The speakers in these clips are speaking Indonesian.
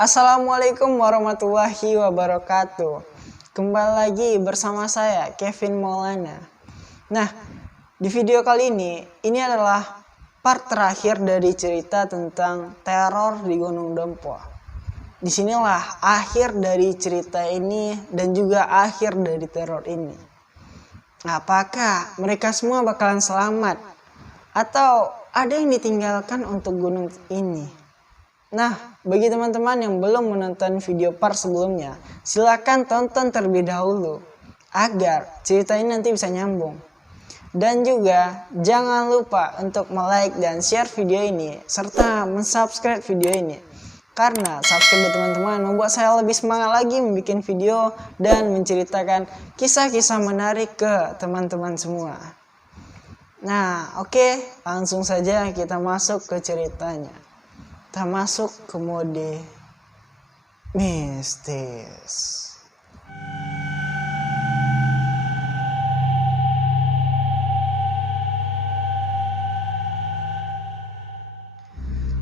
Assalamualaikum warahmatullahi wabarakatuh. Kembali lagi bersama saya Kevin Maulana. Nah, di video kali ini adalah part terakhir dari cerita tentang teror di Gunung Dempo. Disinilah akhir dari cerita ini dan juga akhir dari teror ini. Apakah mereka semua bakalan selamat? Atau ada yang ditinggalkan untuk gunung ini? Nah, bagi teman-teman yang belum menonton video part sebelumnya, silakan tonton terlebih dahulu agar cerita ini nanti bisa nyambung. Dan juga jangan lupa untuk like dan share video ini serta subscribe video ini. Karena subscribe teman-teman membuat saya lebih semangat lagi membuat video dan menceritakan kisah-kisah menarik ke teman-teman semua. Nah, oke, langsung saja kita masuk ke ceritanya. Kita masuk ke mode mistis.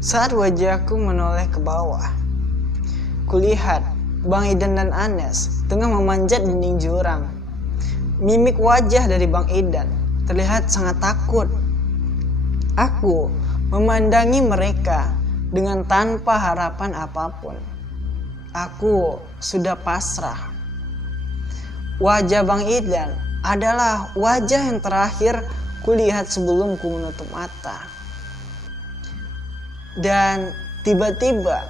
Saat wajahku menoleh ke bawah, kulihat Bang Idan dan Anes tengah memanjat dinding jurang. Mimik wajah dari Bang Idan terlihat sangat takut. Aku memandangi mereka dengan tanpa harapan apapun. Aku sudah pasrah. Wajah Bang Idan adalah wajah yang terakhir kulihat sebelum ku menutup mata. Dan tiba-tiba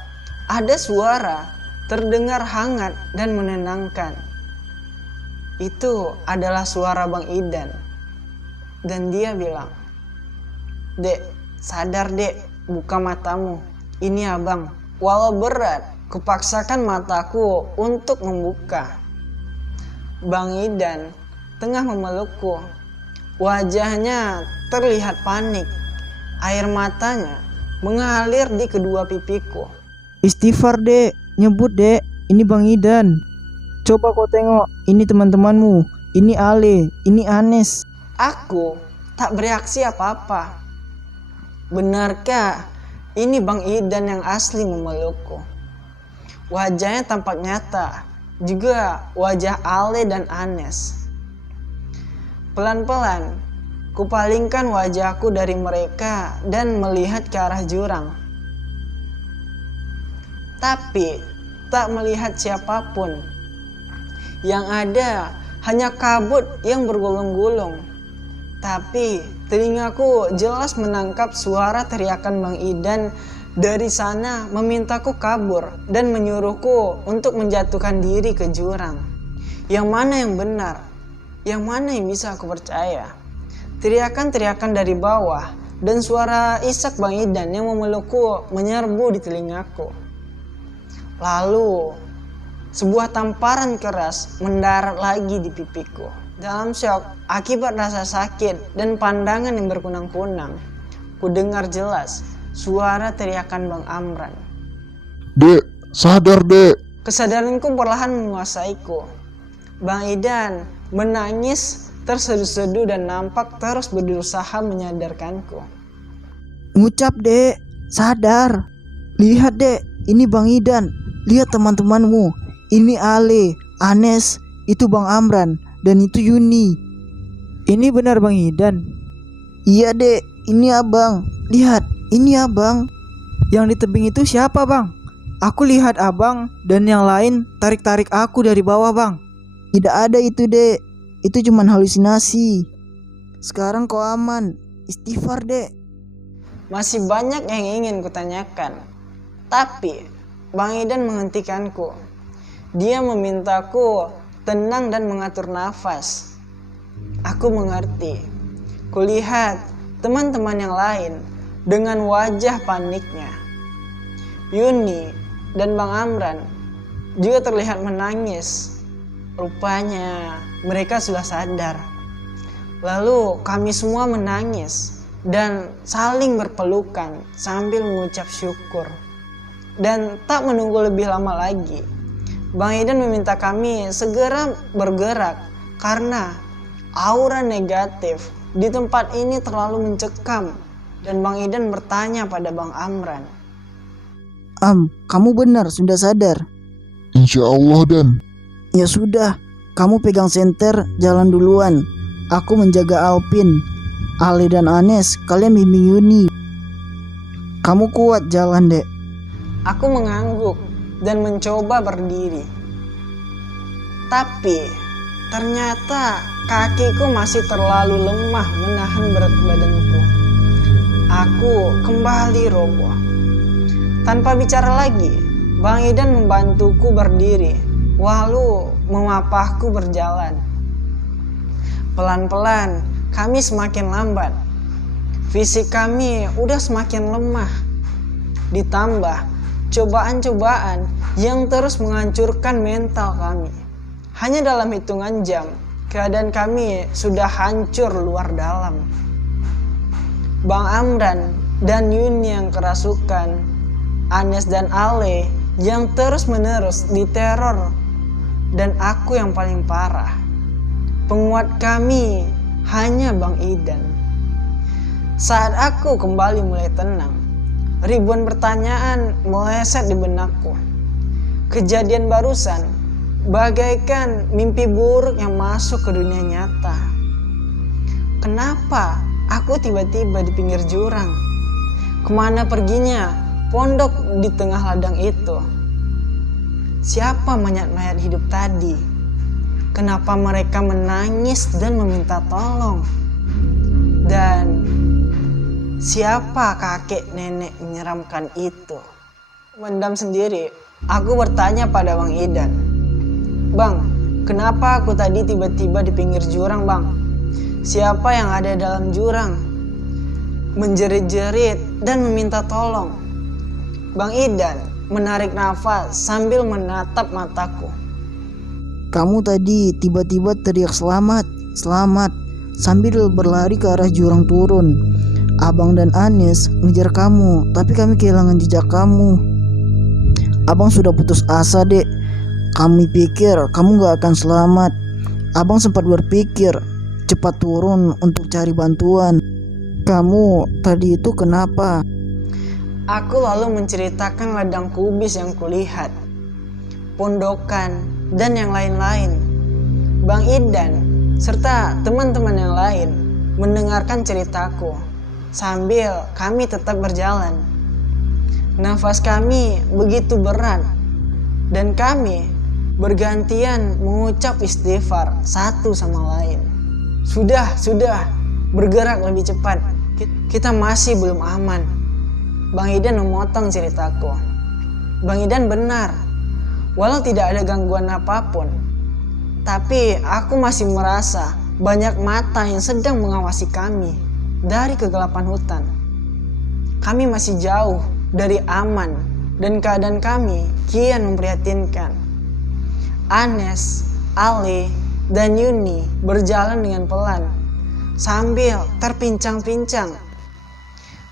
ada suara terdengar hangat dan menenangkan. Itu adalah suara Bang Idan. Dan dia bilang, "Dek, sadar dek. Buka matamu, ini abang." Walau berat, kupaksakan mataku untuk membuka. Bang Idan tengah memelukku. Wajahnya terlihat panik. Air matanya mengalir di kedua pipiku. "Istighfar dek, nyebut dek, ini Bang Idan. Coba kau tengok, ini teman-temanmu, ini Ale, ini Anes." Aku tak bereaksi apa-apa. Benarkah ini Bang Idan yang asli memelukku? Wajahnya tampak nyata, juga wajah Ale dan Anes. Pelan-pelan, kupalingkan wajahku dari mereka dan melihat ke arah jurang. Tapi, tak melihat siapapun. Yang ada hanya kabut yang bergulung-gulung. Tapi telingaku jelas menangkap suara teriakan Bang Idan dari sana memintaku kabur dan menyuruhku untuk menjatuhkan diri ke jurang. Yang mana yang benar? Yang mana yang bisa aku percaya? Teriakan-teriakan dari bawah dan suara isak Bang Idan yang memelukku menyerbu di telingaku. Lalu sebuah tamparan keras mendarat lagi di pipiku. Dalam syok akibat rasa sakit dan pandangan yang berkunang-kunang, ku dengar jelas suara teriakan Bang Amran. "Dek, sadar dek." Kesadaranku perlahan menguasaiku. Bang Idan menangis terseduh-seduh dan nampak terus berusaha menyadarkanku. "Ngucap dek, sadar. Lihat dek, ini Bang Idan. Lihat teman-temanmu, ini Ale, Anes, itu Bang Amran, dan itu Yuni." "Ini benar Bang Idan?" "Iya dek, ini abang. Lihat, ini abang." "Yang di tebing itu siapa bang? Aku lihat abang dan yang lain tarik-tarik aku dari bawah bang." "Tidak ada itu dek, itu cuma halusinasi. Sekarang kau aman, istighfar dek." Masih banyak yang ingin kutanyakan, tapi Bang Idan menghentikanku. Dia memintaku tenang dan mengatur nafas. Aku mengerti. Kulihat teman-teman yang lain dengan wajah paniknya. Yuni dan Bang Amran juga terlihat menangis. Rupanya mereka sudah sadar. Lalu kami semua menangis dan saling berpelukan sambil mengucap syukur. Dan tak menunggu lebih lama lagi, Bang Idan meminta kami segera bergerak karena aura negatif di tempat ini terlalu mencekam. Dan Bang Idan bertanya pada Bang Amran, Kamu benar, sudah sadar. Insya Allah Dan. Ya sudah, kamu pegang senter, jalan duluan. Aku menjaga Alpin, Ale dan Anes, kalian bimbing Yuni. Kamu kuat jalan, Dek. Aku mengangguk dan mencoba berdiri. Tapi ternyata kakiku masih terlalu lemah menahan berat badanku. Aku kembali roboh. Tanpa bicara lagi, Bang Idan membantuku berdiri, lalu memapahku berjalan. Pelan-pelan kami semakin lambat. Fisik kami udah semakin lemah. Ditambah cobaan-cobaan yang terus menghancurkan mental kami. Hanya dalam hitungan jam, keadaan kami sudah hancur luar dalam. Bang Amran dan Yuni yang kerasukan, Anes dan Ale yang terus-menerus diteror, dan aku yang paling parah. Penguat kami hanya Bang Idan. Saat aku kembali mulai tenang, ribuan pertanyaan meleset di benakku. Kejadian barusan bagaikan mimpi buruk yang masuk ke dunia nyata. Kenapa aku tiba-tiba di pinggir jurang? Kemana perginya pondok di tengah ladang itu? Siapa mayat-mayat hidup tadi? Kenapa mereka menangis dan meminta tolong? Dan siapa kakek nenek menyeramkan itu? Mendam sendiri, aku bertanya pada Bang Idan. Bang, kenapa aku tadi tiba-tiba di pinggir jurang, Bang? Siapa yang ada dalam jurang? Menjerit-jerit dan meminta tolong. Bang Idan menarik nafas sambil menatap mataku. Kamu tadi tiba-tiba teriak selamat, selamat, sambil berlari ke arah jurang turun. Abang dan Anis ngejar kamu, tapi kami kehilangan jejak kamu. Abang sudah putus asa, Dek. Kami pikir kamu gak akan selamat. Abang sempat berpikir cepat turun untuk cari bantuan. Kamu tadi itu kenapa? Aku lalu menceritakan ladang kubis yang kulihat, pondokan, dan yang lain-lain. Bang Idan serta teman-teman yang lain mendengarkan ceritaku sambil kami tetap berjalan. Nafas kami begitu berat dan kami bergantian mengucap istighfar satu sama lain. Sudah, bergerak lebih cepat. Kita masih belum aman. Bang Idan memotong ceritaku. Bang Idan benar. Walau tidak ada gangguan apapun, tapi aku masih merasa banyak mata yang sedang mengawasi kami dari kegelapan hutan. Kami masih jauh dari aman dan keadaan kami kian memprihatinkan. Anes, Ale, dan Yuni berjalan dengan pelan sambil terpincang-pincang.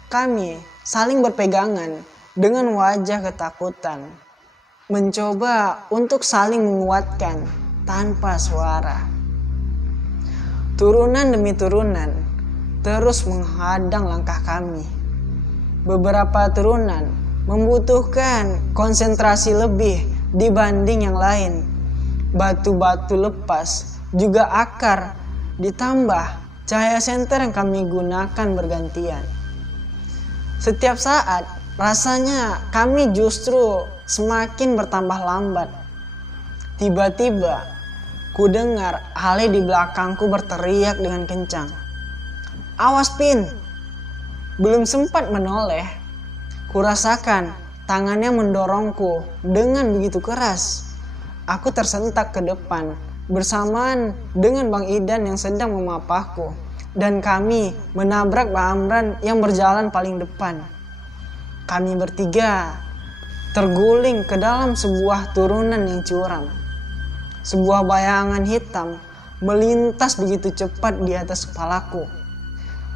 Kami saling berpegangan dengan wajah ketakutan, mencoba untuk saling menguatkan tanpa suara. Turunan demi turunan terus menghadang langkah kami. Beberapa turunan membutuhkan konsentrasi lebih dibanding yang lain. Batu-batu lepas, juga akar, ditambah cahaya senter yang kami gunakan bergantian. Setiap saat rasanya kami justru semakin bertambah lambat. Tiba-tiba ku dengar Ale di belakangku berteriak dengan kencang. Awas Pin! Belum sempat menoleh, ku rasakan tangannya mendorongku dengan begitu keras. Aku tersentak ke depan bersamaan dengan Bang Idan yang sedang memapahku. Dan kami menabrak Bang Amran yang berjalan paling depan. Kami bertiga terguling ke dalam sebuah turunan yang curam. Sebuah bayangan hitam melintas begitu cepat di atas kepalaku.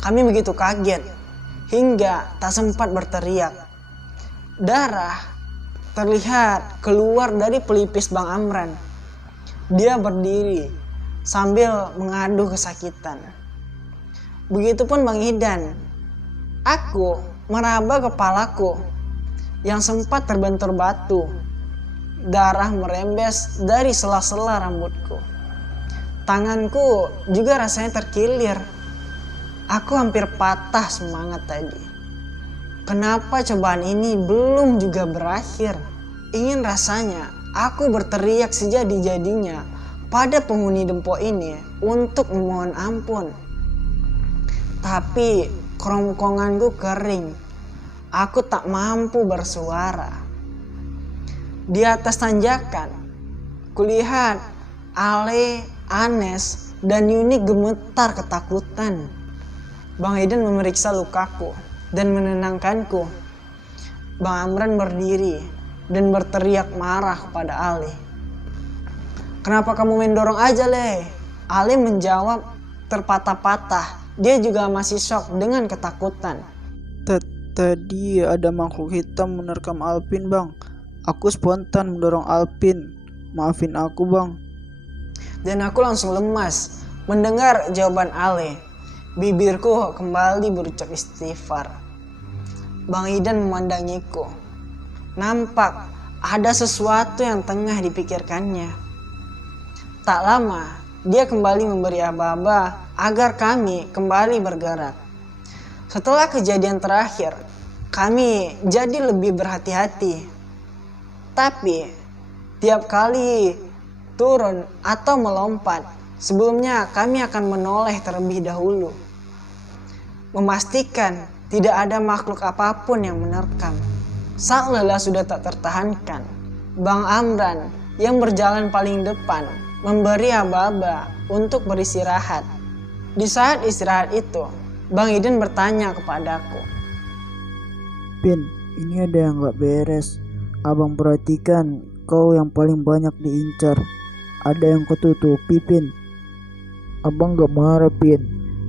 Kami begitu kaget hingga tak sempat berteriak. Darah terlihat keluar dari pelipis Bang Amran. Dia berdiri sambil mengaduh kesakitan. Begitupun Bang Idan. Aku meraba kepalaku. yang sempat terbentur batu. Darah merembes dari sela-sela rambutku. Tanganku juga rasanya terkilir. Aku hampir patah semangat tadi. Kenapa cobaan ini belum juga berakhir? Ingin rasanya aku berteriak sejadi-jadinya pada penghuni Dempo ini untuk memohon ampun. Tapi kerongkonganku kering. Aku tak mampu bersuara. Di atas tanjakan, kulihat Ale, Anes, dan Yuni gemetar ketakutan. Bang Iden memeriksa lukaku dan menenangkanku. Bang Amran berdiri dan berteriak marah kepada Ale. "Kenapa kamu mendorong aja, Le?" Ale menjawab terpatah-patah. Dia juga masih shock dengan ketakutan. Tadi ada makhluk hitam menerkam Alpin, Bang. Aku spontan mendorong Alpin. Maafin aku, Bang. Dan aku langsung lemas mendengar jawaban Ale. Bibirku kembali berucap istighfar. Bang Idan memandangiku. Nampak ada sesuatu yang tengah dipikirkannya. Tak lama, dia kembali memberi aba-aba agar kami kembali bergerak. Setelah kejadian terakhir, kami jadi lebih berhati-hati. Tapi tiap kali turun atau melompat, sebelumnya kami akan menoleh terlebih dahulu, memastikan tidak ada makhluk apapun yang menerkam. Saat lelah sudah tak tertahankan, Bang Amran yang berjalan paling depan memberi aba-aba untuk beristirahat. Di saat istirahat itu, Bang Iden bertanya kepadaku, Pin, ini ada yang gak beres. Abang perhatikan, kau yang paling banyak diincar. Ada yang ketutupi, Pin. Abang gak marah, Pin.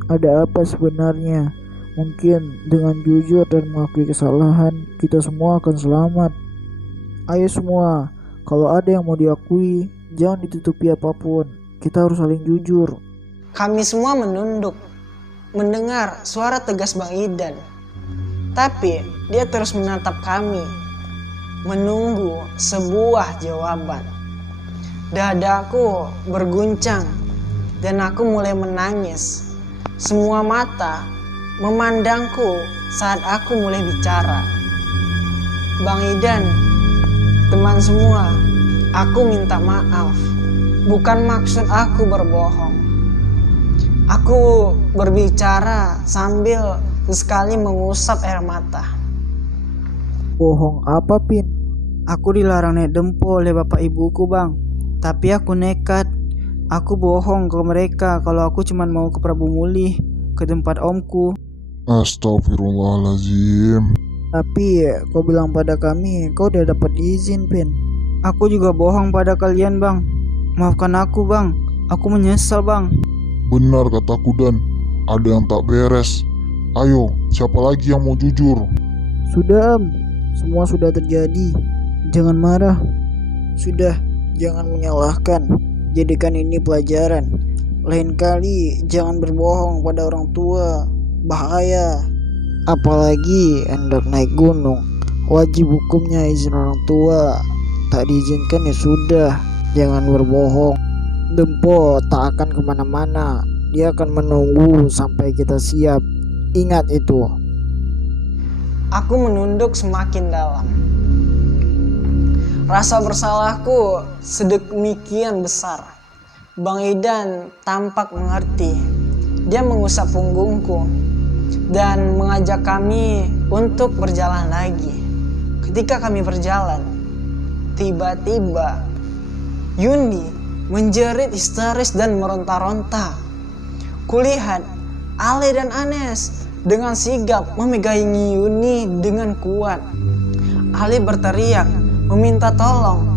Ada apa sebenarnya? Mungkin dengan jujur dan mengakui kesalahan, kita semua akan selamat. Ayo semua, kalau ada yang mau diakui, jangan ditutupi apapun. Kita harus saling jujur. Kami semua menunduk, mendengar suara tegas Bang Idan. Tapi dia terus menatap kami, menunggu sebuah jawaban. Dadaku berguncang dan aku mulai menangis. Semua mata memandangku saat aku mulai bicara. Bang Idan, teman semua, aku minta maaf. Bukan maksud aku berbohong. Aku berbicara sambil sesekali mengusap air mata. Bohong apa, Pin? Aku dilarang naik Dempo oleh bapak ibuku, Bang. Tapi aku nekat. Aku bohong ke mereka kalau aku cuma mau ke Prabu Muli, ke tempat omku. Astagfirullahaladzim. Tapi kau bilang pada kami kau udah dapat izin, Pin. Aku juga bohong pada kalian, Bang. Maafkan aku, Bang. Aku menyesal, Bang. Benar kataku Dan, ada yang tak beres. Ayo, siapa lagi yang mau jujur? Sudah, semua sudah terjadi. Jangan marah. Sudah, jangan menyalahkan. Jadikan ini pelajaran. Lain kali jangan berbohong pada orang tua. Bahaya. Apalagi hendak naik gunung. Wajib hukumnya izin orang tua. Tak diizinkan ya sudah. Jangan berbohong. Dempo tak akan kemana-mana. Dia akan menunggu sampai kita siap. Ingat itu. Aku menunduk semakin dalam. Rasa bersalahku sedemikian besar. Bang Idan tampak mengerti. Dia mengusap punggungku dan mengajak kami untuk berjalan lagi. Ketika kami berjalan, tiba-tiba Yuni menjerit histeris dan meronta-ronta. Kulihat Ale dan Anes dengan sigap memegangi Yuni dengan kuat. Ale berteriak meminta tolong.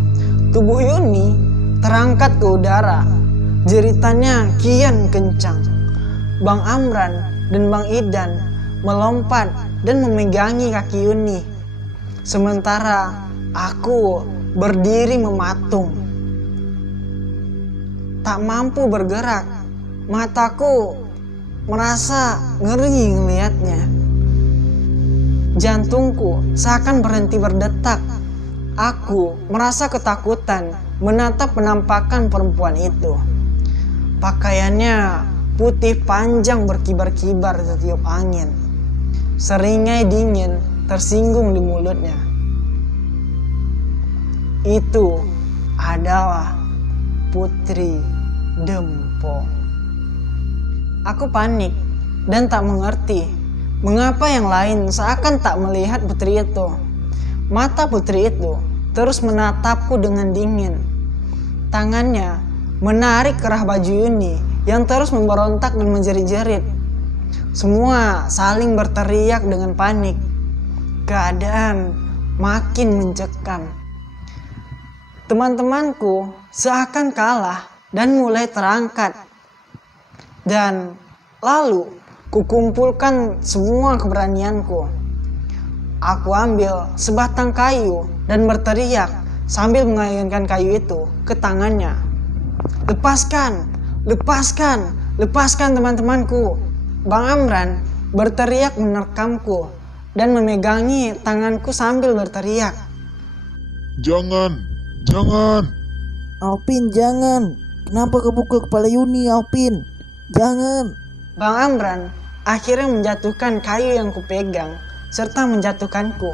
Tubuh Yuni terangkat ke udara. Jeritannya kian kencang. Bang Amran dan Bang Idan melompat dan memegangi kaki Yuni. Sementara aku berdiri mematung. Tak mampu bergerak. Mataku merasa ngeri ngelihatnya. Jantungku seakan berhenti berdetak. Aku merasa ketakutan menatap penampakan perempuan itu. Pakaiannya putih panjang berkibar-kibar setiap angin. Seringai dingin tersinggung di mulutnya. Itu adalah Putri Dempo. Aku panik dan tak mengerti mengapa yang lain seakan tak melihat putri itu. Mata putri itu terus menatapku dengan dingin. Tangannya menarik kerah baju Yuni yang terus memberontak dan menjerit-jerit. Semua saling berteriak dengan panik. Keadaan makin mencekam. Teman-temanku seakan kalah dan mulai terangkat. Dan lalu kukumpulkan semua keberanianku. Aku ambil sebatang kayu dan berteriak sambil mengayunkan kayu itu ke tangannya. Lepaskan, lepaskan, lepaskan teman-temanku. Bang Amran berteriak menerkamku dan memegangi tanganku sambil berteriak. Jangan, jangan. Alpin, jangan. Kenapa kau pukul kepala Yuni, Alpin? Jangan. Bang Amran akhirnya menjatuhkan kayu yang kupegang serta menjatuhkanku.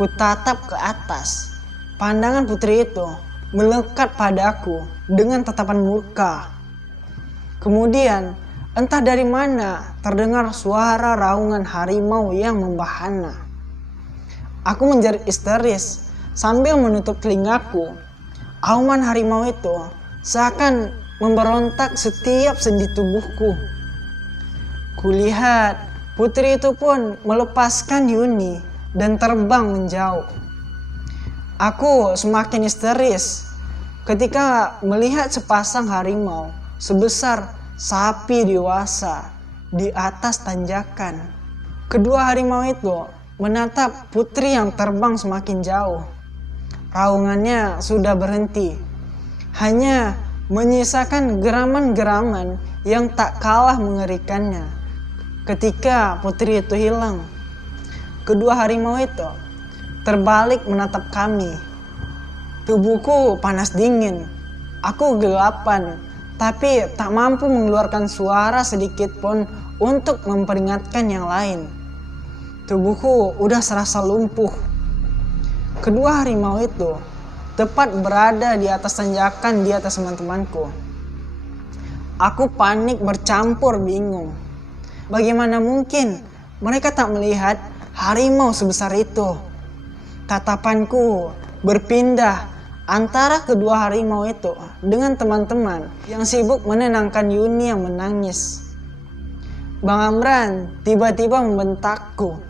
Kutatap ke atas. Pandangan putri itu melekat padaku dengan tatapan murka. Kemudian entah dari mana terdengar suara raungan harimau yang membahana. Aku menjerit histeris sambil menutup telingaku. Auman harimau itu seakan memberontak setiap sendi tubuhku. Kulihat putri itu pun melepaskan Yuni dan terbang menjauh. Aku semakin histeris ketika melihat sepasang harimau sebesar sapi dewasa di atas tanjakan. Kedua harimau itu menatap putri yang terbang semakin jauh. Raungannya sudah berhenti, hanya menyisakan geraman-geraman yang tak kalah mengerikannya. Ketika putri itu hilang, kedua harimau itu terbalik menatap kami. Tubuhku panas dingin, aku gelapan, tapi tak mampu mengeluarkan suara sedikit pun untuk memperingatkan yang lain. Tubuhku udah serasa lumpuh. Kedua harimau itu tepat berada di atas tanjakan di atas teman-temanku. Aku panik bercampur bingung. Bagaimana mungkin mereka tak melihat harimau sebesar itu? Tatapanku berpindah antara kedua harimau itu dengan teman-teman yang sibuk menenangkan Yuni yang menangis. Bang Amran tiba-tiba membentakku.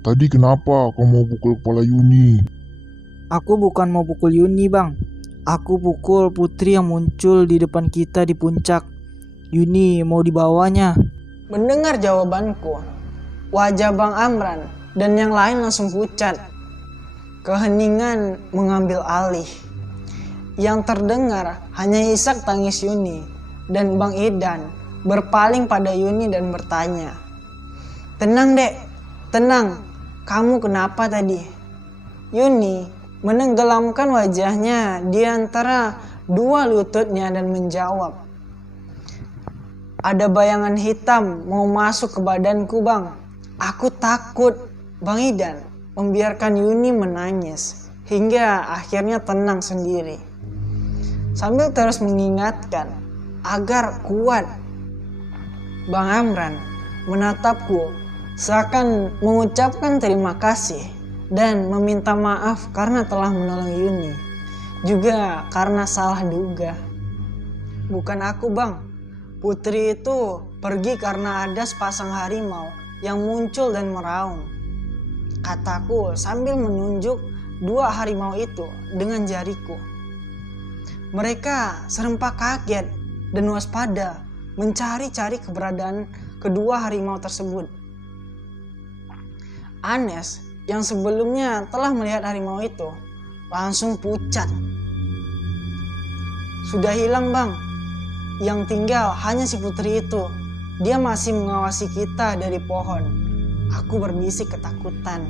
Tadi kenapa kau mau pukul kepala Yuni? Aku bukan mau pukul Yuni, Bang. Aku pukul putri yang muncul di depan kita di puncak. Yuni mau dibawanya. Mendengar jawabanku, wajah Bang Amran dan yang lain langsung pucat. Keheningan mengambil alih. Yang terdengar hanya isak tangis Yuni dan Bang Idan berpaling pada Yuni dan bertanya, "Tenang, Dek, tenang. Kamu kenapa tadi?" Yuni menenggelamkan wajahnya di antara dua lututnya dan menjawab, "Ada bayangan hitam mau masuk ke badanku, Bang. Aku takut." Bang Idan membiarkan Yuni menangis hingga akhirnya tenang sendiri. Sambil terus mengingatkan agar kuat, Bang Amran menatapku seakan mengucapkan terima kasih dan meminta maaf karena telah menolong Yuni. Juga karena salah duga. "Bukan aku, Bang. Putri itu pergi karena ada sepasang harimau yang muncul dan meraung," kataku sambil menunjuk dua harimau itu dengan jariku. Mereka serempak kaget dan waspada mencari-cari keberadaan kedua harimau tersebut. Anes yang sebelumnya telah melihat harimau itu langsung pucat. "Sudah hilang, Bang. Yang tinggal hanya si putri itu. Dia masih mengawasi kita dari pohon," Aku berbisik ketakutan.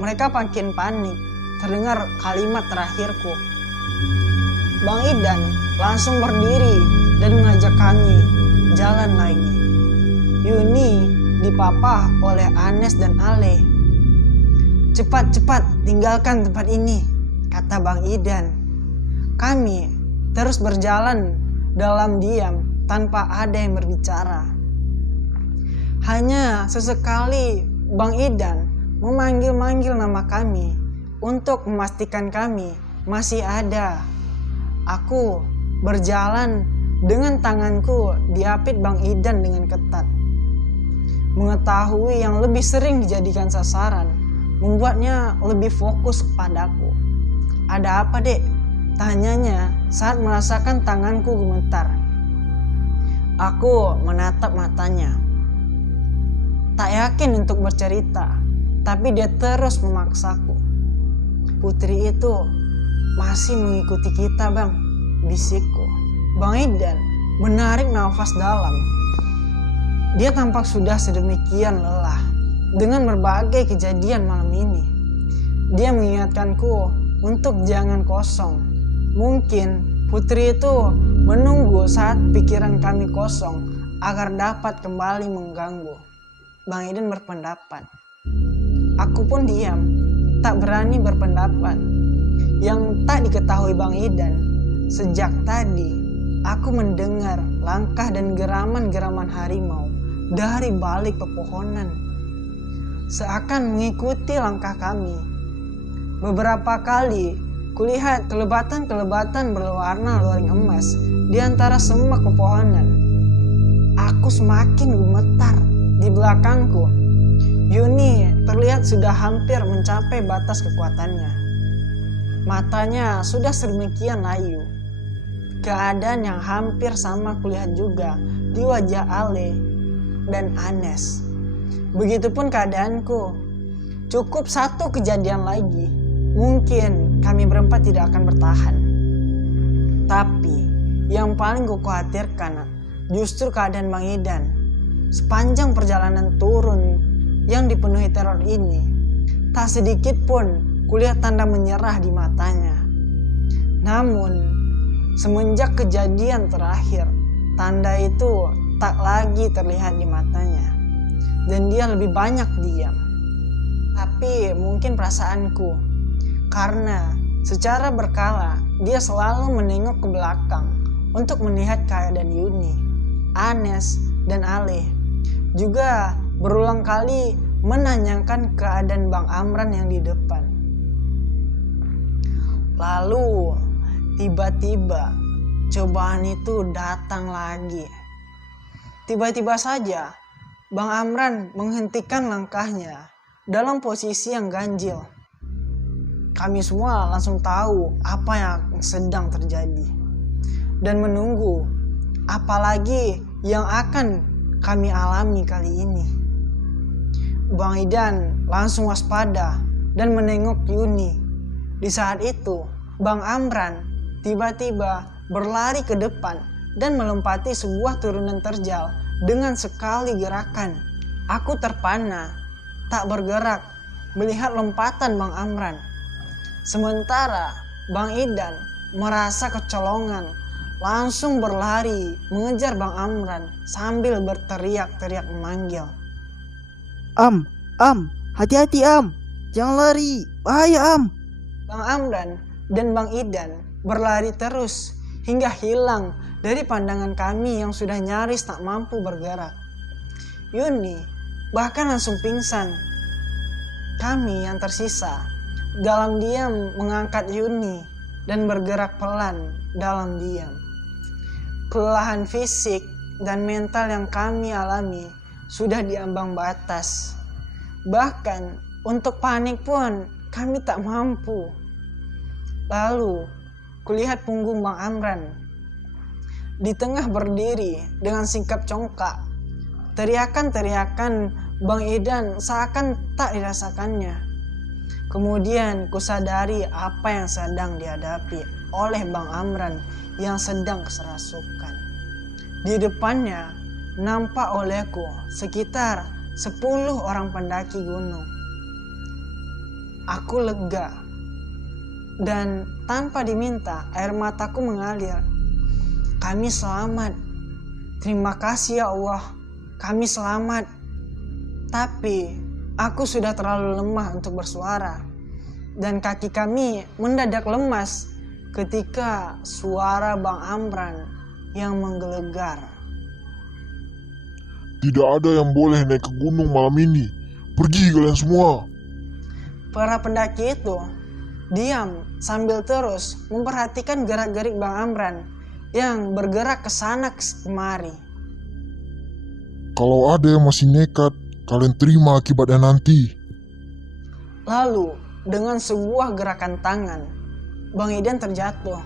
Mereka makin panik. Terdengar kalimat terakhirku. Bang Idan langsung berdiri dan mengajak kami jalan lagi. Yuni dipapah oleh Anes dan Ale. Cepat-cepat tinggalkan tempat ini, kata Bang Idan. Kami terus berjalan dalam diam tanpa ada yang berbicara. Hanya sesekali Bang Idan memanggil-manggil nama kami untuk memastikan kami masih ada. Aku berjalan dengan tanganku diapit Bang Idan dengan ketat. Mengetahui yang lebih sering dijadikan sasaran membuatnya lebih fokus kepadaku. Ada apa, Dek? Tanyanya saat merasakan tanganku gemetar. Aku menatap matanya. Tak yakin untuk bercerita, tapi dia terus memaksaku. Putri itu masih mengikuti kita, Bang, bisikku. Bang Idan menarik nafas dalam. Dia tampak sudah sedemikian lelah dengan berbagai kejadian malam ini. Dia mengingatkanku untuk jangan kosong. Mungkin Putri itu menunggu saat pikiran kami kosong agar dapat kembali mengganggu. Bang Idan berpendapat. Aku pun diam, tak berani berpendapat. Yang tak diketahui Bang Idan, sejak tadi aku mendengar langkah dan geraman-geraman harimau dari balik pepohonan. Seakan mengikuti langkah kami. Beberapa kali kulihat kelebatan-kelebatan berwarna loring emas di antara semak pepohonan. Aku semakin gemetar. Di belakangku, Yuni terlihat sudah hampir mencapai batas kekuatannya. Matanya sudah sedemikian layu. Keadaan yang hampir sama kulihat juga di wajah Ale dan Anes. Begitupun keadaanku. Cukup satu kejadian lagi, mungkin kami berempat tidak akan bertahan. Tapi yang paling kukhawatirkan justru keadaan Bang Idan. Sepanjang perjalanan turun yang dipenuhi teror ini, tak sedikit pun kulihat tanda menyerah di matanya. Namun, semenjak kejadian terakhir, tanda itu tak lagi terlihat di matanya. Dan dia lebih banyak diam. Tapi mungkin perasaanku, karena secara berkala dia selalu menengok ke belakang untuk melihat keadaan Yuni, Anes, dan Ale. Juga berulang kali menanyakan keadaan Bang Amran yang di depan. Lalu tiba-tiba cobaan itu datang lagi. Tiba-tiba saja Bang Amran menghentikan langkahnya dalam posisi yang ganjil. Kami semua langsung tahu apa yang sedang terjadi dan menunggu apalagi yang akan kami alami kali ini. Bang Idan langsung waspada dan menengok Yuni. Di saat itu, Bang Amran tiba-tiba berlari ke depan dan melompati sebuah turunan terjal dengan sekali gerakan. Aku terpana, tak bergerak, melihat lompatan Bang Amran. Sementara Bang Idan merasa kecolongan, langsung berlari mengejar Bang Amran sambil berteriak-teriak memanggil. Am, hati-hati Am, jangan lari, bahaya Am. Bang Amran dan Bang Idan berlari terus hingga hilang dari pandangan kami yang sudah nyaris tak mampu bergerak. Yuni bahkan langsung pingsan. Kami yang tersisa dalam diam mengangkat Yuni dan bergerak pelan dalam diam. Kelelahan fisik dan mental yang kami alami sudah di ambang batas. Bahkan untuk panik pun kami tak mampu. Lalu kulihat punggung Bang Amran di tengah berdiri dengan sikap congkak. Teriakan-teriakan Bang Idan seakan tak dirasakannya. Kemudian kusadari apa yang sedang dihadapi oleh Bang Amran yang sedang keserasukan. Di depannya nampak olehku sekitar 10 orang pendaki gunung. Aku lega dan tanpa diminta air mataku mengalir. Kami selamat. Terima kasih ya Allah, kami selamat. Tapi aku sudah terlalu lemah untuk bersuara. Dan kaki kami mendadak lemas ketika suara Bang Amran yang menggelegar. Tidak ada yang boleh naik ke gunung malam ini. Pergi kalian semua. Para pendaki itu diam sambil terus memperhatikan gerak-gerik Bang Amran yang bergerak ke sana kemari. Kalau ada yang masih nekat, kalian terima akibatnya nanti. Lalu dengan sebuah gerakan tangan, Bang Idan terjatuh.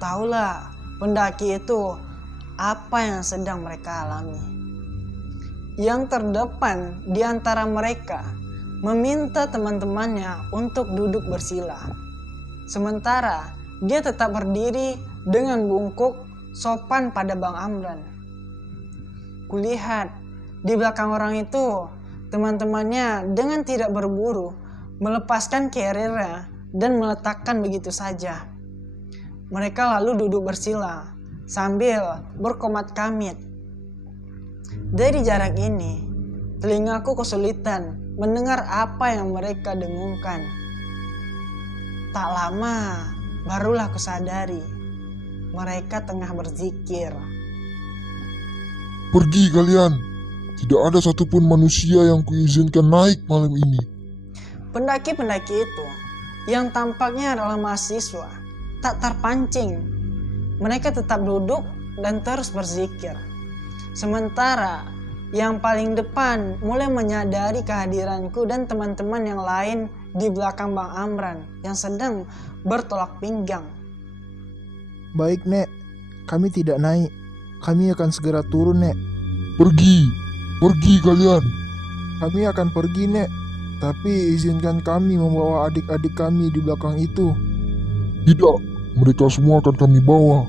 Taulah pendaki itu apa yang sedang mereka alami. Yang terdepan di antara mereka meminta teman-temannya untuk duduk bersila. Sementara dia tetap berdiri dengan bungkuk sopan pada Bang Amran. Kulihat di belakang orang itu teman-temannya dengan tidak berburu melepaskan carrier-nya dan meletakkan begitu saja. Mereka lalu duduk bersila sambil berkomat kamit. Dari jarak ini, telingaku kesulitan mendengar apa yang mereka dengungkan. Tak lama, barulah kusadari mereka tengah berzikir. Pergi kalian. Tidak ada satupun manusia yang kuizinkan naik malam ini. Pendaki-pendaki itu yang tampaknya adalah mahasiswa tak terpancing. Mereka tetap duduk dan terus berzikir. Sementara yang paling depan mulai menyadari kehadiranku dan teman-teman yang lain di belakang Bang Amran yang sedang bertolak pinggang. Baik, Nek. Kami tidak naik. Kami akan segera turun, Nek. Pergi kalian. Kami akan pergi, Nek. Tapi izinkan kami membawa adik-adik kami di belakang itu. Tidak, mereka semua akan kami bawa.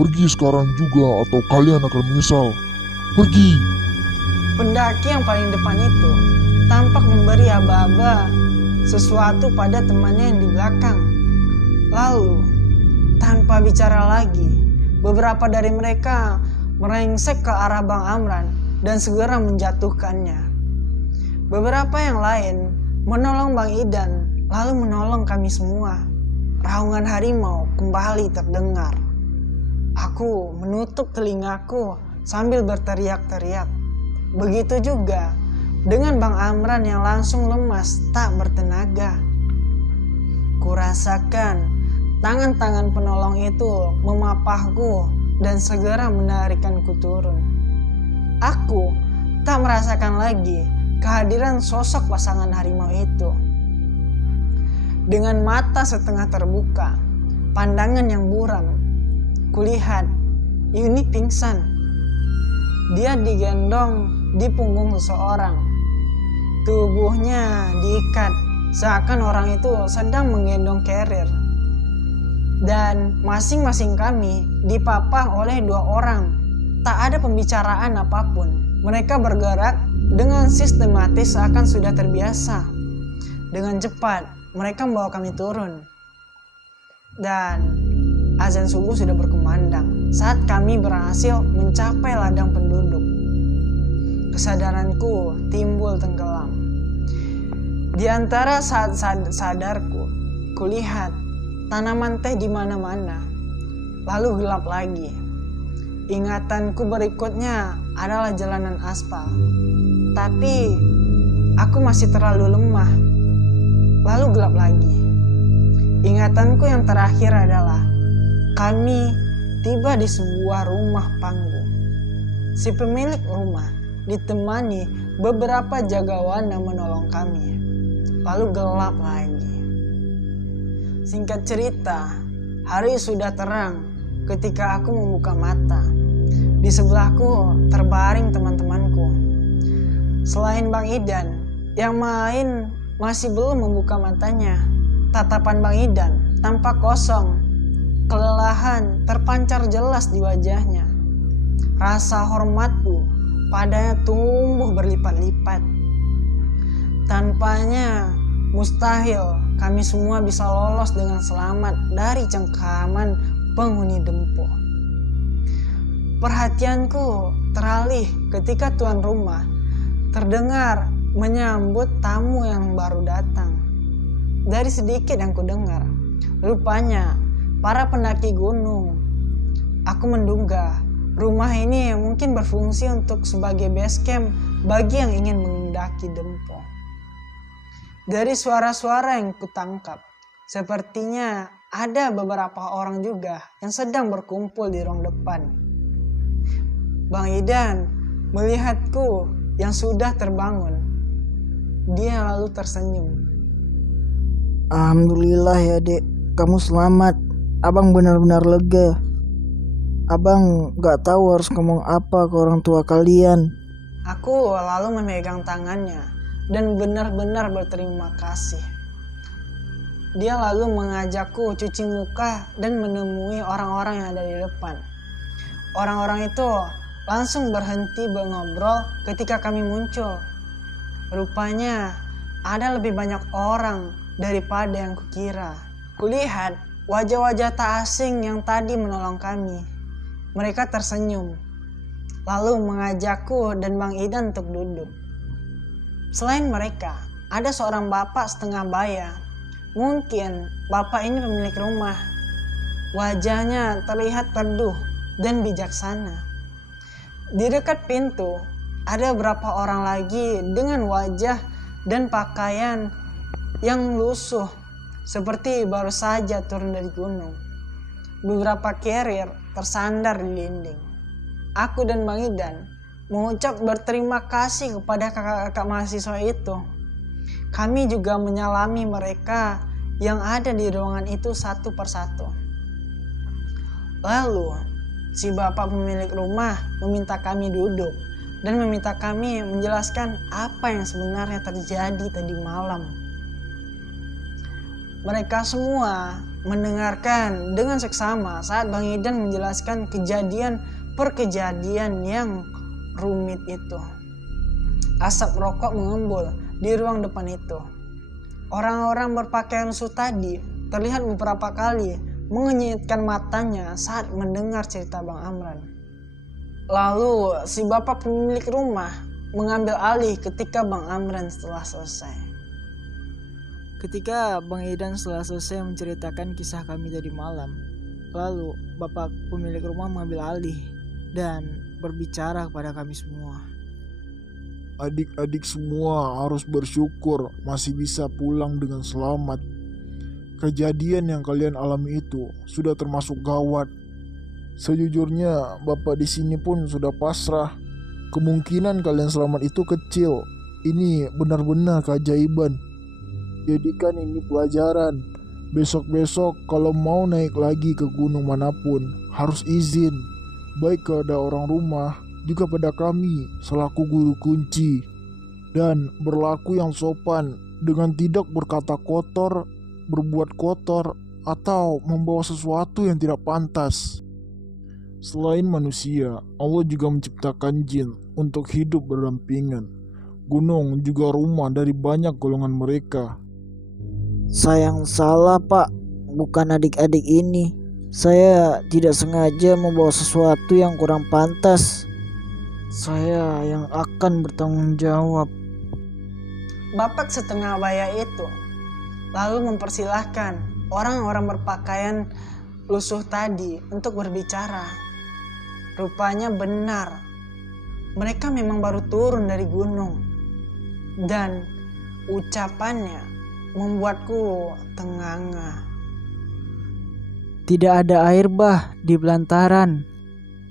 Pergi sekarang juga atau kalian akan menyesal. Pergi. Pendaki yang paling depan itu tampak memberi aba-aba sesuatu pada temannya yang di belakang. Lalu, tanpa bicara lagi, beberapa dari mereka merengsek ke arah Bang Amran dan segera menjatuhkannya. Beberapa yang lain menolong Bang Idan, lalu menolong kami semua. Raungan harimau kembali terdengar. Aku menutup telingaku sambil berteriak-teriak. Begitu juga dengan Bang Amran yang langsung lemas tak bertenaga. Kurasakan tangan-tangan penolong itu memapahku dan segera menarikkanku turun. Aku tak merasakan lagi kehadiran sosok pasangan harimau itu. Dengan mata setengah terbuka, pandangan yang buram, kulihat Yuni pingsan. Dia digendong di punggung seseorang. Tubuhnya diikat seakan orang itu sedang menggendong carrier. Dan masing-masing kami dipapah oleh 2 orang. Tak ada pembicaraan apapun. Mereka bergerak dengan sistematis seakan sudah terbiasa. Dengan cepat mereka membawa kami turun. Dan azan subuh sudah berkumandang saat kami berhasil mencapai ladang penduduk. Kesadaranku timbul tenggelam. Di antara saat sadarku, kulihat tanaman teh di mana-mana. Lalu gelap lagi. Ingatanku berikutnya adalah jalanan aspal. Tapi aku masih terlalu lemah. Lalu gelap lagi. Ingatanku yang terakhir adalah kami tiba di sebuah rumah panggung. Si pemilik rumah ditemani beberapa jagawan yang menolong kami. Lalu gelap lagi. Singkat cerita, hari sudah terang ketika aku membuka mata. Di sebelahku terbaring teman-temanku. Selain Bang Idan, yang lain masih belum membuka matanya. Tatapan Bang Idan tampak kosong. Kelelahan terpancar jelas di wajahnya. Rasa hormatku padanya tumbuh berlipat-lipat. Tanpanya mustahil kami semua bisa lolos dengan selamat dari cengkaman penghuni Dempo. Perhatianku teralih ketika tuan rumah terdengar menyambut tamu yang baru datang. Dari sedikit yang kudengar, rupanya para pendaki gunung. Aku menduga rumah ini mungkin berfungsi untuk sebagai base camp bagi yang ingin mendaki Dempo. Dari suara-suara yang kutangkap, sepertinya ada beberapa orang juga yang sedang berkumpul di ruang depan. Bang Idan melihatku yang sudah terbangun. Dia lalu tersenyum. Alhamdulillah ya dek, kamu selamat. Abang benar-benar lega. Abang gak tahu harus ngomong apa ke orang tua kalian. Aku lalu memegang tangannya dan benar-benar berterima kasih. Dia lalu mengajakku cuci muka dan menemui orang-orang yang ada di depan. Orang-orang itu langsung berhenti mengobrol ketika kami muncul. Rupanya ada lebih banyak orang daripada yang kukira. Kulihat wajah-wajah tak asing yang tadi menolong kami. Mereka tersenyum, lalu mengajakku dan Bang Idan untuk duduk. Selain mereka, ada seorang bapak setengah baya. Mungkin bapak ini pemilik rumah. Wajahnya terlihat teduh dan bijaksana. Di dekat pintu, ada beberapa orang lagi dengan wajah dan pakaian yang lusuh, seperti baru saja turun dari gunung. Beberapa carrier tersandar di dinding. Aku dan Bang Idan mengucap berterima kasih kepada kakak-kakak mahasiswa itu. Kami juga menyalami mereka yang ada di ruangan itu satu persatu. Lalu, si bapak pemilik rumah meminta kami duduk dan meminta kami menjelaskan apa yang sebenarnya terjadi tadi malam. Mereka semua mendengarkan dengan seksama saat Bang Idan menjelaskan kejadian per kejadian yang rumit itu. Asap rokok mengembul di ruang depan itu. Orang-orang berpakaian lusuh tadi terlihat beberapa kali mengenyitkan matanya saat mendengar cerita Bang Amran. Lalu si bapak pemilik rumah mengambil alih ketika Bang Amran setelah selesai. Ketika Bang Idan setelah selesai menceritakan kisah kami tadi malam, lalu bapak pemilik rumah mengambil alih dan berbicara kepada kami semua. Adik-adik semua harus bersyukur masih bisa pulang dengan selamat. Kejadian yang kalian alami itu sudah termasuk gawat. Sejujurnya bapak di sini pun sudah pasrah. Kemungkinan kalian selamat itu kecil. Ini benar-benar keajaiban. Jadikan ini pelajaran. Besok-besok kalau mau naik lagi ke gunung manapun harus izin. Baik kepada orang rumah juga pada kami selaku guru kunci. Dan berlaku yang sopan dengan tidak berkata kotor, berbuat kotor, atau membawa sesuatu yang tidak pantas. Selain manusia, Allah juga menciptakan jin untuk hidup berdampingan. Gunung juga rumah dari banyak golongan mereka. Saya yang salah pak, bukan adik-adik ini. Saya tidak sengaja membawa sesuatu yang kurang pantas. Saya yang akan bertanggung jawab. Bapak setengah baya itu lalu mempersilahkan orang-orang berpakaian lusuh tadi untuk berbicara. Rupanya benar, mereka memang baru turun dari gunung. Dan ucapannya membuatku tenganga. Tidak ada air bah di pelantaran.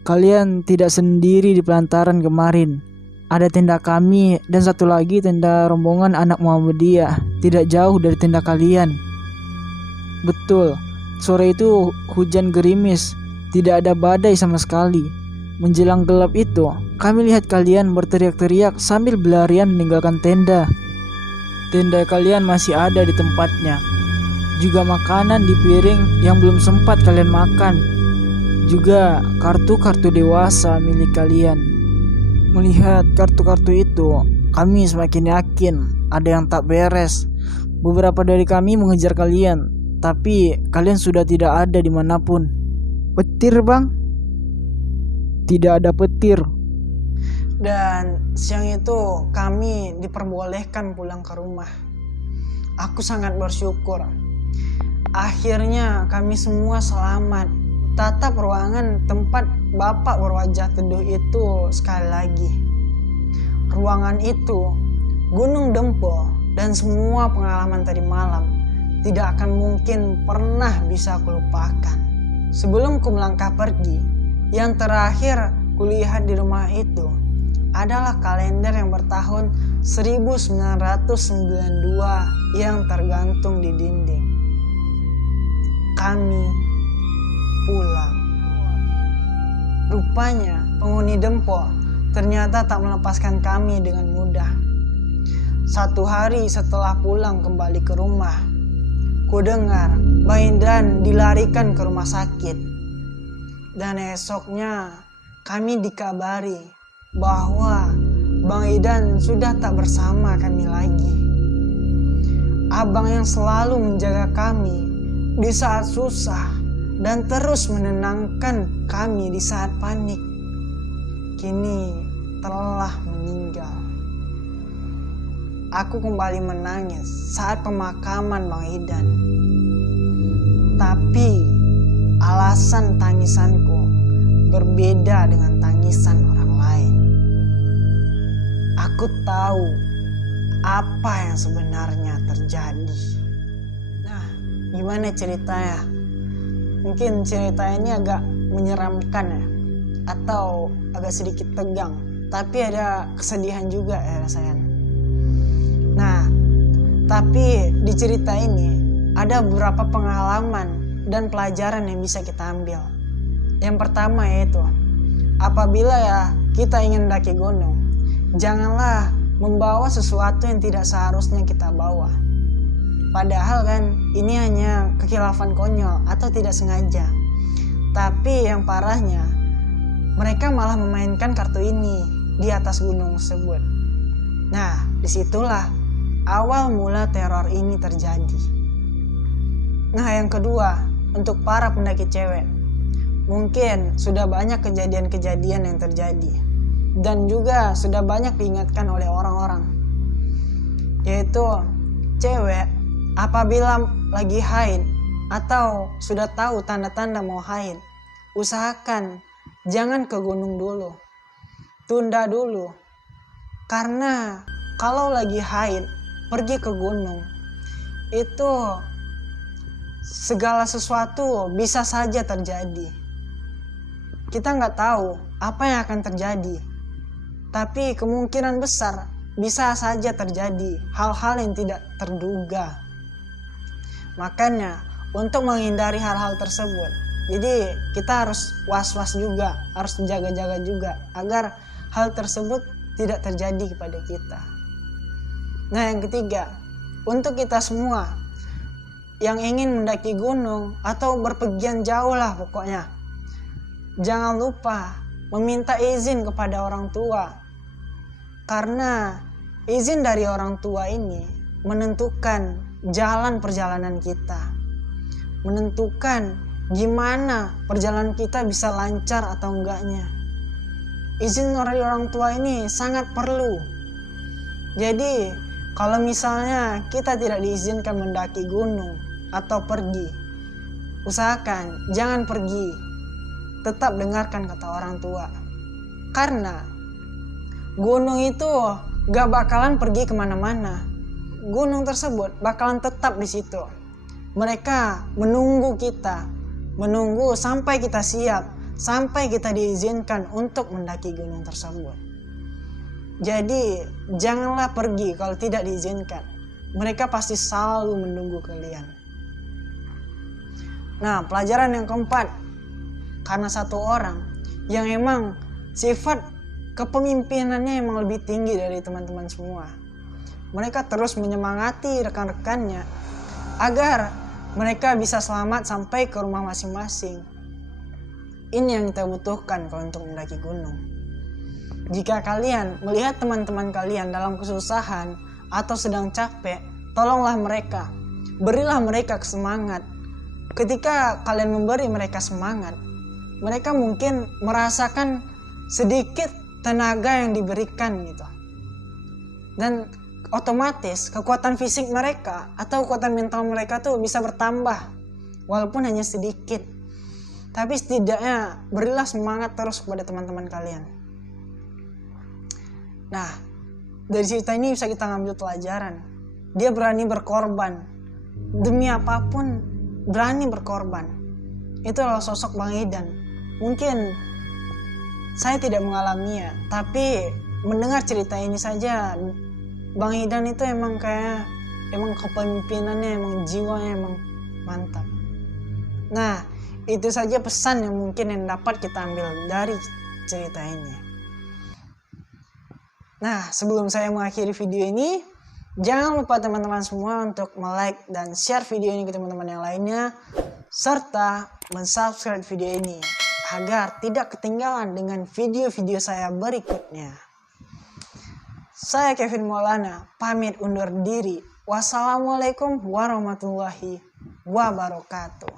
Kalian tidak sendiri di pelantaran kemarin. Ada tenda kami dan satu lagi tenda rombongan anak Muhammadiyah, tidak jauh dari tenda kalian. Betul, sore itu hujan gerimis, tidak ada badai sama sekali. Menjelang gelap itu, kami lihat kalian berteriak-teriak sambil berlarian meninggalkan tenda. Tenda kalian masih ada di tempatnya. Juga makanan di piring yang belum sempat kalian makan. Juga kartu-kartu dewasa milik kalian. Melihat kartu-kartu itu, kami semakin yakin ada yang tak beres. Beberapa dari kami mengejar kalian, tapi kalian sudah tidak ada dimanapun. Petir bang? Tidak ada petir. Dan siang itu kami diperbolehkan pulang ke rumah. Aku sangat bersyukur. Akhirnya kami semua selamat. Tatap ruangan tempat Bapak berwajah teduh itu sekali lagi. Ruangan itu, Gunung Dempo, dan semua pengalaman tadi malam tidak akan mungkin pernah bisa kulupakan. Sebelum ku melangkah pergi, yang terakhir kulihat di rumah itu adalah kalender yang bertahun 1992 yang tergantung di dinding. Kami pulang. Rupanya penghuni Dempo ternyata tak melepaskan kami dengan mudah. Satu hari setelah pulang kembali ke rumah, ku dengar Bang Idan dilarikan ke rumah sakit. Dan esoknya kami dikabari bahwa Bang Idan sudah tak bersama kami lagi. Abang yang selalu menjaga kami di saat susah dan terus menenangkan kami di saat panik, kini telah meninggal. Aku kembali menangis saat pemakaman Bang Idan. Tapi alasan tangisanku berbeda dengan tangisan orang lain. Aku tahu apa yang sebenarnya terjadi. Nah, gimana ceritanya? Mungkin cerita ini agak menyeramkan ya, atau agak sedikit tegang, tapi ada kesedihan juga ya rasanya. Nah, tapi di cerita ini ada beberapa pengalaman dan pelajaran yang bisa kita ambil. Yang pertama yaitu, apabila ya kita ingin mendaki gunung, janganlah membawa sesuatu yang tidak seharusnya kita bawa. Padahal kan ini hanya kekhilafan konyol atau tidak sengaja. Tapi yang parahnya, mereka malah memainkan kartu ini di atas gunung tersebut. Nah, disitulah awal mula teror ini terjadi. Nah, yang kedua, untuk para pendaki cewek, mungkin sudah banyak kejadian-kejadian yang terjadi dan juga sudah banyak diingatkan oleh orang-orang, yaitu cewek apabila lagi haid atau sudah tahu tanda-tanda mau haid, usahakan jangan ke gunung dulu, tunda dulu. Karena kalau lagi haid pergi ke gunung, itu segala sesuatu bisa saja terjadi. Kita nggak tahu apa yang akan terjadi, tapi kemungkinan besar bisa saja terjadi hal-hal yang tidak terduga. Makanya untuk menghindari hal-hal tersebut, jadi kita harus was-was juga, harus menjaga-jaga juga agar hal tersebut tidak terjadi kepada kita. Nah, yang ketiga, untuk kita semua yang ingin mendaki gunung atau berpergian jauh lah pokoknya, jangan lupa meminta izin kepada orang tua. Karena izin dari orang tua ini menentukan jalan perjalanan kita, menentukan gimana perjalanan kita bisa lancar atau enggaknya. Izin dari orang tua ini sangat perlu. Jadi kalau misalnya kita tidak diizinkan mendaki gunung atau pergi, usahakan jangan pergi. Tetap dengarkan kata orang tua. Karena gunung itu gak bakalan pergi kemana-mana. Gunung tersebut bakalan tetap di situ. Mereka menunggu kita, menunggu sampai kita siap, sampai kita diizinkan untuk mendaki gunung tersebut. Jadi janganlah pergi kalau tidak diizinkan. Mereka pasti selalu menunggu kalian. Nah, pelajaran yang keempat, karena satu orang yang emang sifat kepemimpinannya emang lebih tinggi dari teman-teman semua. Mereka terus menyemangati rekan-rekannya agar mereka bisa selamat sampai ke rumah masing-masing. Ini yang kita butuhkan kalau untuk mendaki gunung. Jika kalian melihat teman-teman kalian dalam kesusahan atau sedang capek, tolonglah mereka. Berilah mereka semangat. Ketika kalian memberi mereka semangat, mereka mungkin merasakan sedikit tenaga yang diberikan gitu. Dan otomatis kekuatan fisik mereka atau kekuatan mental mereka tuh bisa bertambah. Walaupun hanya sedikit. Tapi setidaknya berilah semangat terus kepada teman-teman kalian. Nah, dari cerita ini bisa kita ngambil pelajaran. Dia berani berkorban. Demi apapun berani berkorban. Itu adalah sosok Bang Idan. Mungkin saya tidak mengalaminya, tapi mendengar cerita ini saja Bang Idan itu emang kepemimpinannya, emang jiwanya emang mantap. Nah, itu saja pesan yang mungkin yang dapat kita ambil dari cerita ini. Nah, sebelum saya mengakhiri video ini, jangan lupa teman-teman semua untuk like dan share video ini ke teman-teman yang lainnya, serta mensubscribe video ini agar tidak ketinggalan dengan video-video saya berikutnya. Saya Kevin Maulana, pamit undur diri. Wassalamualaikum warahmatullahi wabarakatuh.